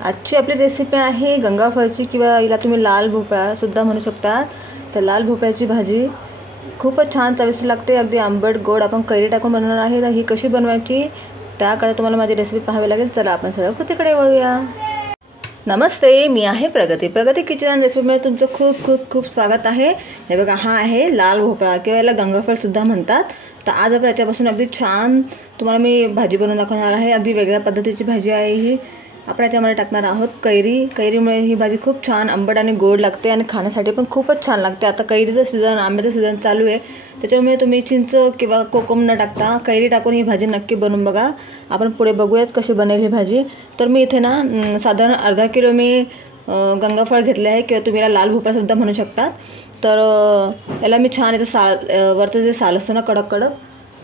आजची आपली रेसिपी आहे गंगाफळची किंवा हिला तुम्ही लाल भोपळा सुद्धा म्हणू शकता। तर लाल भोपळ्याची भाजी खूपच छान चविष्ट लागते, अगदी आंबट गोड। आपण कैरी टाकून बनवणार आहे। तर ही कशी बनवायची त्याकडे तुम्हाला माझी रेसिपी पाहावी लागेल। चला आपण सरळ कृतीकडे वळूया। नमस्ते, मी आहे प्रगती किचन अँड रेसिपीमध्ये तुमचं खूप खूप खूप स्वागत आहे। हे बघा, हा आहे लाल भोपळा किंवा याला गंगाफळ सुद्धा म्हणतात। तर आज आपण याच्यापासून अगदी छान तुम्हाला मी भाजी बनवून दाखवणार आहे। अगदी वेगळ्या पद्धतीची भाजी आहे ही। आपण याच्यामध्ये टाकणार आहोत कैरीमुळे ही भाजी खूप छान आंबट आणि गोड लागते आणि खाण्यासाठी पण खूपच छान लागते। आता कैरीचं सीझन, आंब्याचं सीझन चालू आहे, त्याच्यामुळे तुम्ही चिंच किंवा कोकम न टाकता कैरी टाकून ही भाजी नक्की बनवून बघा। आपण पुढे बघूयाच कशी बनेल ही भाजी। तर मी इथे ना साधारण अर्धा किलो मी गंगाफळ घेतले आहे किंवा तुम्ही याला लाल भोपळा सुद्धा म्हणू शकता। तर याला मी छान याचं वरचं जे साल असतं ना कडक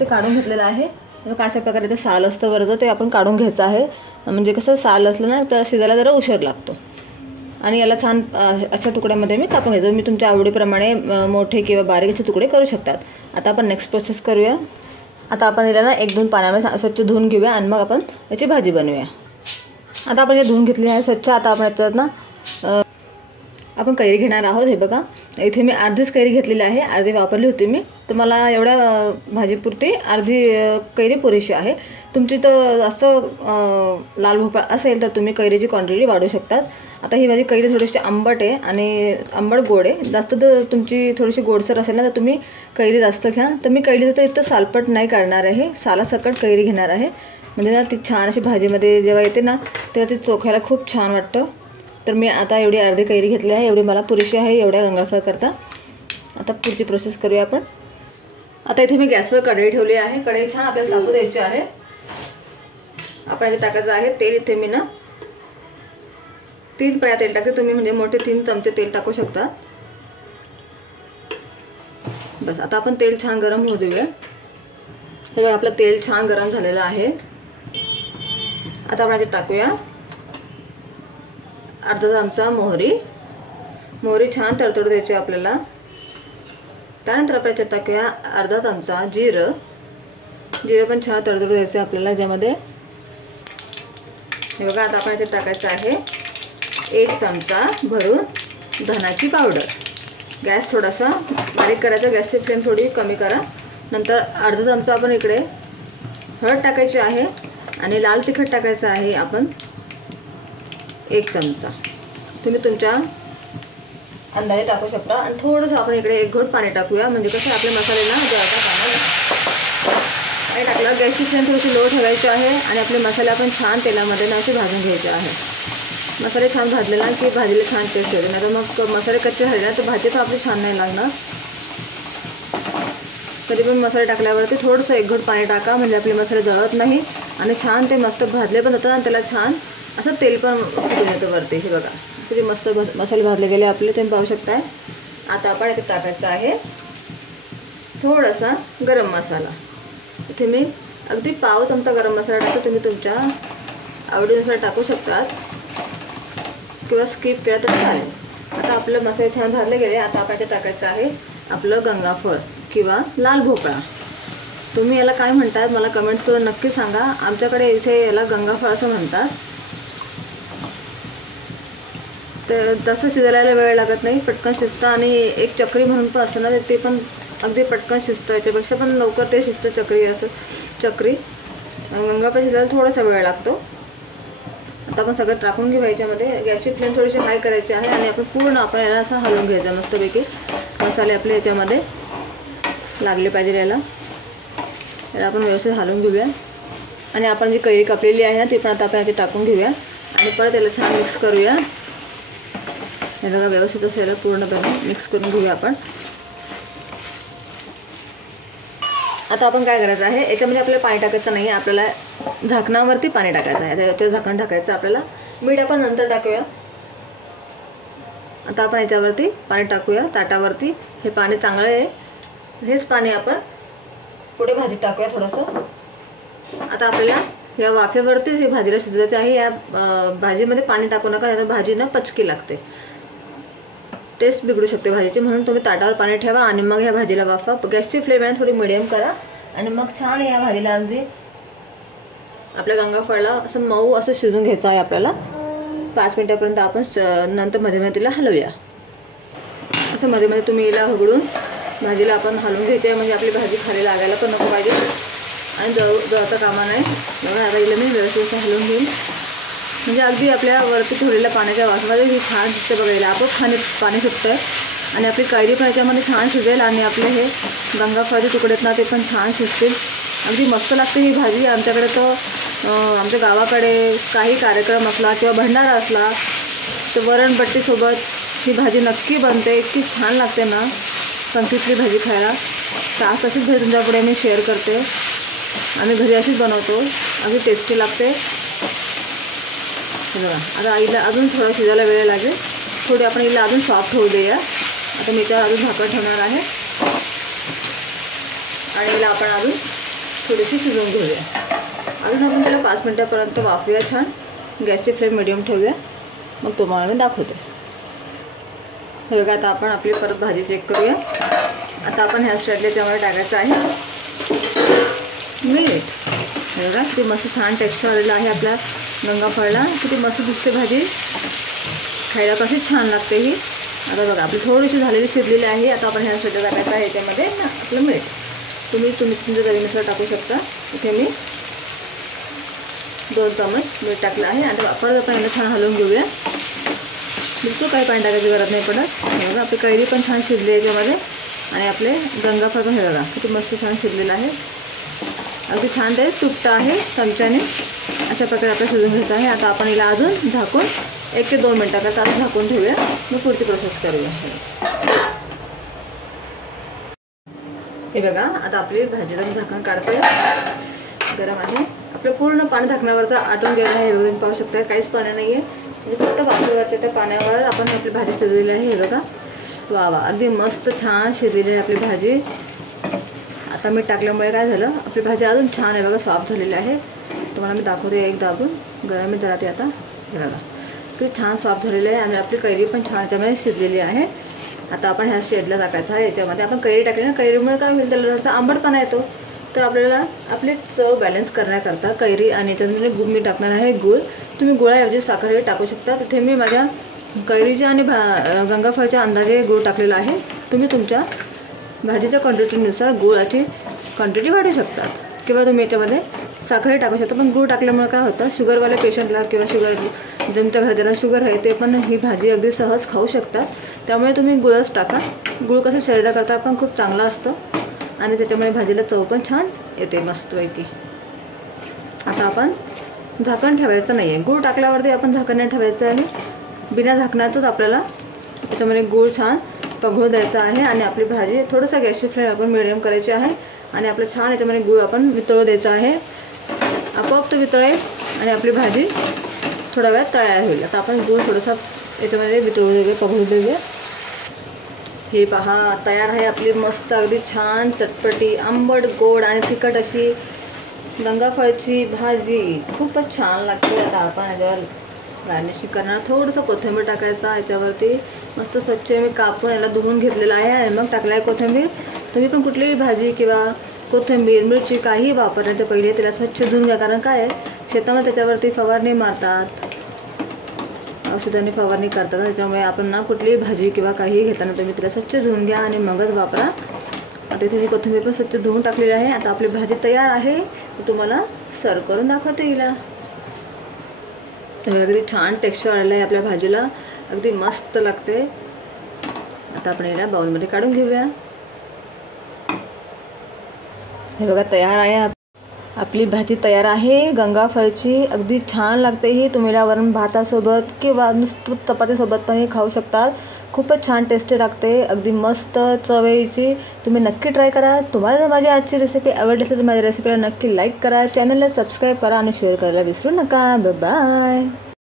ते काढून घेतलेलं आहे। अशा प्रकारे ते साल असतं वरचं ते आपण काढून घ्यायचं आहे। म्हणजे कसं साल असलं ना तर शिजायला जरा उशीर लागतो। आणि याला छान अशा तुकड्यामध्ये मी कापून घ्यायचं। मी तुमच्या आवडीप्रमाणे मोठे किंवा बारीक असे तुकडे करू शकतात। आता आपण नेक्स्ट प्रोसेस करूया। आता आपण याला ना 1-2 पाण्यामध्ये स्वच्छ धुवून घेऊया आणि मग आपण याची भाजी बनवूया। आता आपण हे धुवून घेतली आहे स्वच्छ। आता आपण याच्यात ना आपण कैरी घेणार आहोत। हे बघा, इथे मी अर्धीच कैरी घेतलेली आहे, अर्धी वापरली होती मी। तर मला एवढ्या भाजीपुरती अर्धी कैरी पुरेशी आहे। तुमची तर जास्त लाल भोपळा असेल तर तुम्ही कैरीची क्वांटिटी वाढवू शकतात। आता ही माझी कैरी थोडीशी आंबट आहे आणि आंबट गोड आहे। जास्त तर तुमची थोडीशी गोडसर असेल ना तर तुम्ही कैरी जास्त घ्या। तर मी कैरीचं तर इथं सालपट नाही काढणार आहे, सालासकट कैरी घेणार आहे। म्हणजे ना ती छान अशी भाजीमध्ये जेव्हा येते ना तेव्हा ती चोखायला खूप छान वाटतं। तर मी आता एवढी अर्धी कैरी घेतली आहे, एवढी मला पुरेशी आहे एवढ्या गंगाफळ करता। आता पुढची प्रोसेस करूया आपण। आता इथे मी गॅसवर कढई ठेवली आहे। कढई छान आपल्याला तापू द्यायची आहे। आपण इथे टाकायचं आहे तेल। इथे मी ना 3 पळ्या तेल टाकते, तुम्ही म्हणजे मोठे 3 चमचे तेल टाकू शकता। बस, आता आपण तेल छान गरम होऊ देऊया। हे बघा, आपलं तेल छान गरम झालेलं आहे। आता आपण याच्यात टाकूया अर्धा चमचा मोहरी छान तडतडू द्यायची आपल्याला। त्यानंतर आपण याच्यात टाकूया अर्धा चमचा जिरं पण छान तडतडू द्यायचं आपल्याला ज्यामध्ये। हे बघा, आता आपण याच्यात टाकायचं आहे 1 चमचा भरून धनाची पावडर। गॅस थोडासा बारीक करायचा, गॅसची फ्लेम थोडी कमी करा। नंतर अर्धा चमचा आपण इकडे हळद टाकायची आहे आणि लाल तिखट टाकायचं आहे आपण 1 चमचा। तुम्ही तुमच्या अंदाजे टाकू शकता। आणि थोडंसं आपण इकडे 1 घोट पाणी टाकूया, म्हणजे कसं आपले मसाले ना जळता कामा नाही टाकलं। गॅसची फ्लेम थोडीशी लो ठेवायची आहे आणि आपले मसाले आपण छान तेलामध्ये ना असे भाजून घ्यायचे आहे। मसाले छान भाजले ना की भाजीला छान टेस्ट येते, नाही तर मग मसाले कच्चे राहिले ना तर भाजी पण आपली छान नाही लागणार। कधी पण मसाले टाकल्यावरती थोडंसं 1 घोट पाणी टाका, म्हणजे आपले मसाले जळत नाही आणि छान ते मस्त भाजले पण जातात आणि त्याला छान असं तेल पण फुटून येतं वरती। हे बघा, किती मस्त मसाले भाजले गेले आपले, तुम्ही पाहू शकताय। आता आपण इथे टाकायचं आहे थोडासा गरम मसाला। इथे मी अगदी पाव चमचा गरम मसाला टाकतो, तुम्ही तुमच्या आवडीनुसार टाकू शकतात किंवा स्किप केला तर चालेल। आता आपले मसाले छान भाजले गेले। आता आपण इथे टाकायचं आहे आपलं गंगाफळ किंवा लाल भोपळा। तुम्ही याला काय म्हणतात मला कमेंट्स करून नक्की सांगा। आमच्याकडे इथे याला गंगाफळ असं म्हणतात। तर जास्त शिजायला वेळ लागत नाही, पटकन शिजतं। आणि एक चक्री म्हणून पण असतं ना ते पण अगदी पटकन शिजतं, याच्यापेक्षा पण लवकर ते शिजतं चक्री। गंगाफळ शिजायला थोडासा वेळ लागतो। आता आपण सगळं टाकून घेऊ याच्यामध्ये। गॅसची फ्लेम थोडीशी हाय करायची आहे आणि आपण याला असं हलवून घ्यायचं मस्तपैकी। मसाले आपले याच्यामध्ये लागले पाहिजे, याला आपण व्यवस्थित हलवून घेऊया। आणि आपण जी कैरी कापलेली आहे ना ती पण आता आपण याची टाकून घेऊया आणि परत याला छान मिक्स करूया। हे बघा, व्यवस्थित असं याला पूर्णपणे मिक्स करून घेऊया आपण। आता आपण काय करायचं आहे, याच्यामध्ये आपल्याला पाणी टाकायचं नाही आहे, आपल्याला झाकणावरती पाणी टाकायचं आहे। त्याच्यावर झाकण टाकायचं आपल्याला। मीठ आपण नंतर टाकूया। आता आपण याच्यावरती पाणी टाकूया ताटावरती। हे पाणी चांगलं आहे, हेच पाणी आपण पुढे भाजीत टाकूया थोडंसं। आता आपल्याला या वाफेवरतीच ही भाजीला शिजवायची आहे। या भाजीमध्ये पाणी टाकू नका, नाही तर भाजी ना पचकी लागते, टेस्ट बिघडू शकते भाजीची। म्हणून तुम्ही ताटावर पाणी ठेवा आणि मग ह्या भाजीला वाफवा। गॅसची फ्लेम आहे थोडी मिडियम करा आणि मग छान या भाजीला अगदी आपल्या गंगाफळला असं मऊ असं शिजून घ्यायचं आहे आपल्याला। 5 मिनिटापर्यंत आपण नंतर मध्ये मध्ये तिला हलवूया. असं मध्ये मध्ये तुम्ही हिला उघडून भाजीला आपण हलवून घ्यायची आहे, म्हणजे आपली भाजी खाली लागायला पण नको पाहिजे आणि जळता कामा नाही. बघा आता हिला मी व्यवस्थित हलवून घेईन, म्हणजे अगदी आपल्या वरती ठेवलेल्या पाण्याच्या वासमध्ये ही छान दिसते. बघायला आपोआप पाणी सुटतं आहे आणि आपली कैरी पण याच्यामध्ये छान शिजेल आणि आपले हे गंगाफळाचे तुकडे आहेत ना ते पण छान शिजतील. अगदी मस्त लागते ही भाजी. आमच्याकडे तर आमच्या गावाकडे काही कार्यक्रम असला किंवा भंडारा असला तर वरणबट्टीसोबत ही भाजी नक्की बनते. इतकी छान लागते ना पंक्तीतली भाजी खायला. तर आज तशीच भाजी तुमच्यापुढे मी शेअर करते. आम्ही घरी अशीच बनवतो, अगदी टेस्टी लागते. बघा आता हिला अजून थोडं शिजायला वेळ लागेल, थोडी आपण हिला अजून सॉफ्ट होऊ देऊया. आता मी त्यावर अजून झाकण ठेवणार आहे आणि हिला आपण अजून थोडीशी शिजवून घेऊया. अजून आपण तिला 5 मिनिटापर्यंत वाफूया छान. गॅसची फ्लेम मिडियम ठेवूया, मग तुम्हाला मी दाखवते. हे बघा आता आपण आपली परत भाजी चेक करूया. आता आपण ह्या स्टाईलला त्यामध्ये टाकायचं आहे मीठ. हे बघा किती मस्त छान टेक्स्चर आलेलं आहे आपल्या गंगाफळला. किती मस्त दिसते भाजी, खायला कशी छान लागते ही. आता बघा आपली थोडीशी झालेली शिजलेली आहे. आता आपण ह्या स्टाईलला टाकायचं आहे याच्यामध्ये आपलं मीठ. तुम्ही तुमच्या चवीनुसार टाकू शकता. इथे मी 2 चमच मीठ टाकलं आहे. आता परत आपण याला छान हलवून घेऊया. बिलकुल काही पाणी टाकायची गरज नाही पडत. हे बघा आपली कैरी पण छान शिजली आहे याच्यामध्ये आणि आपले गंगाफळ पण हे बघा किती मस्त छान शिजलेलं आहे. अगदी छान ते तुटतं आहे चमच्याने. अशा प्रकारे आपल्याला शिजून घ्यायचं आहे. आता आपण हिला अजून झाकून 1 ते 2 मिनटाकरता आपण झाकून ठेवूया, मग पुढची प्रोसेस करूया. हे बघा आता आपली भाजीला मी झाकण काढते. गरम आहे. आपलं पूर्ण पाणी झाकणावरचं आटून गेलं आहे. हे बघा तुम्ही पाहू शकता काहीच पाणी नाही आहे, म्हणजे फक्त वाफेवरच्या त्या पाण्यावर आपण आपली भाजी शिजलेली आहे. हे बघा वा वा अगदी मस्त छान शिजलेली आहे आपली भाजी. आता मीठ टाकल्यामुळे काय झालं आपली भाजी अजून छान आहे बघा सॉफ्ट झालेली आहे. तुम्हाला मी दाखवते एक दाबून. गरम आहे जरा ते. आता हे बघा किती छान सॉफ्ट झालेली आहे आणि आपली कैरी पण छान याच्यामध्ये शिजलेली आहे. आता आपण ह्या स्टेजला टाकायचं आहे. याच्यामध्ये आपण कैरी टाकली ना, कैरीमुळे काय होईल त्याला थोडासा आंबटपणा येतो. तर आपल्याला आपली चव बॅलन्स करण्याकरता कैरी आणि याच्यामध्ये मी टाकणार आहे गूळ. तुम्ही गुळाऐवजी साखर टाकू शकता. तिथे मी माझ्या कैरीच्या आणि गंगाफळच्या अंदाजे गूळ टाकलेला आहे. तुम्ही तुमच्या भाजीच्या क्वांटिटीनुसार गुळाची क्वांटिटी वाढवू शकता किंवा तुम्ही याच्यामध्ये साखरही टाकू शकता. पण गूळ टाकल्यामुळे काय होतं शुगरवाल्या पेशंटला किंवा तुमच्या घरात ज्याला शुगर आहे ते पण ही भाजी अगदी सहज खाऊ शकतात. त्यामुळे तुम्ही गुळच टाका. गूळ कसं शरीराकरता पण खूप चांगला असतो आणि त्याच्यामुळे भाजीला चव पण छान येते मस्तपैकी. आता आपण झाकण ठेवायचं नाही आहे. गूळ टाकल्यावरती आपण झाकण नाही ठेवायचं आहे. बिना झाकणाचंच आपल्याला त्याच्यामध्ये गूळ छान पघळू द्यायचा आहे आणि आपली भाजी थोडंसं गॅसची फ्लेम आपण मिडियम करायची आहे आणि आपलं छान याच्यामध्ये गूळ आपण वितळू द्यायचा आहे. आपोआप तो वितळेल आणि आपली भाजी थोड्या वेळात तयार होईल. आता आपण गूळ थोडंसं याच्यामध्ये वितळू देऊया, पघळू देऊया. हे पहा तयार आहे आपली मस्त अगदी छान चटपटी आंबट गोड आणि तिखट अशी गंगाफळची भाजी. खूपच छान लागते. आता आपण याच्यावर गार्निशिंग करणार. थोडंसं कोथिंबीर टाकायचा याच्यावरती. मस्त स्वच्छ मी कापून याला धुवून घेतलेलं आहे आणि मग टाकला आहे कोथिंबीर. तुम्ही पण कुठलीही भाजी किंवा कोथिंबीर मिरची काही वापरण्याच्या पहिले त्याला स्वच्छ धुवून घ्या. कारण काय आहे शेतामध्ये त्याच्यावरती फवारणी मारतात, औषधांनी फवारणी करतात. त्याच्यामुळे आपण ना कुठलीही भाजी किंवा काही घेताना तुम्ही त्याला स्वच्छ धुवून घ्या आणि मगच वापरा. आता इथे मी कोथिंबीर पण स्वच्छ धुवून टाकलेली आहे. आता आपली भाजी तयार आहे. तुम्हाला सर्व करून दाखवते हिला. अगदी छान टेक्स्चर आलेलं आहे आपल्या भाजीला, अगदी मस्त लागते. आता आपण हिला बाउलमध्ये काढून घेऊया. हे बघा तयार आहे आपली भाजी तयार आहे गंगाफळची. अगदी छान लागते ही. तुम्ही वरण भातासोबत किंवा नुसतं चपातीसोबत पण खाऊ शकतात. खूपच छान टेस्टी लागते, अगदी मस्त चवेची. तुम्ही नक्की ट्राय करा. तुम्हाला जर माझी आजची रेसिपी आवडली असेल तर माझ्या रेसिपीला नक्की लाईक करा, चॅनलला सबस्क्राईब करा आणि शेअर करायला विसरू नका. Bye bye.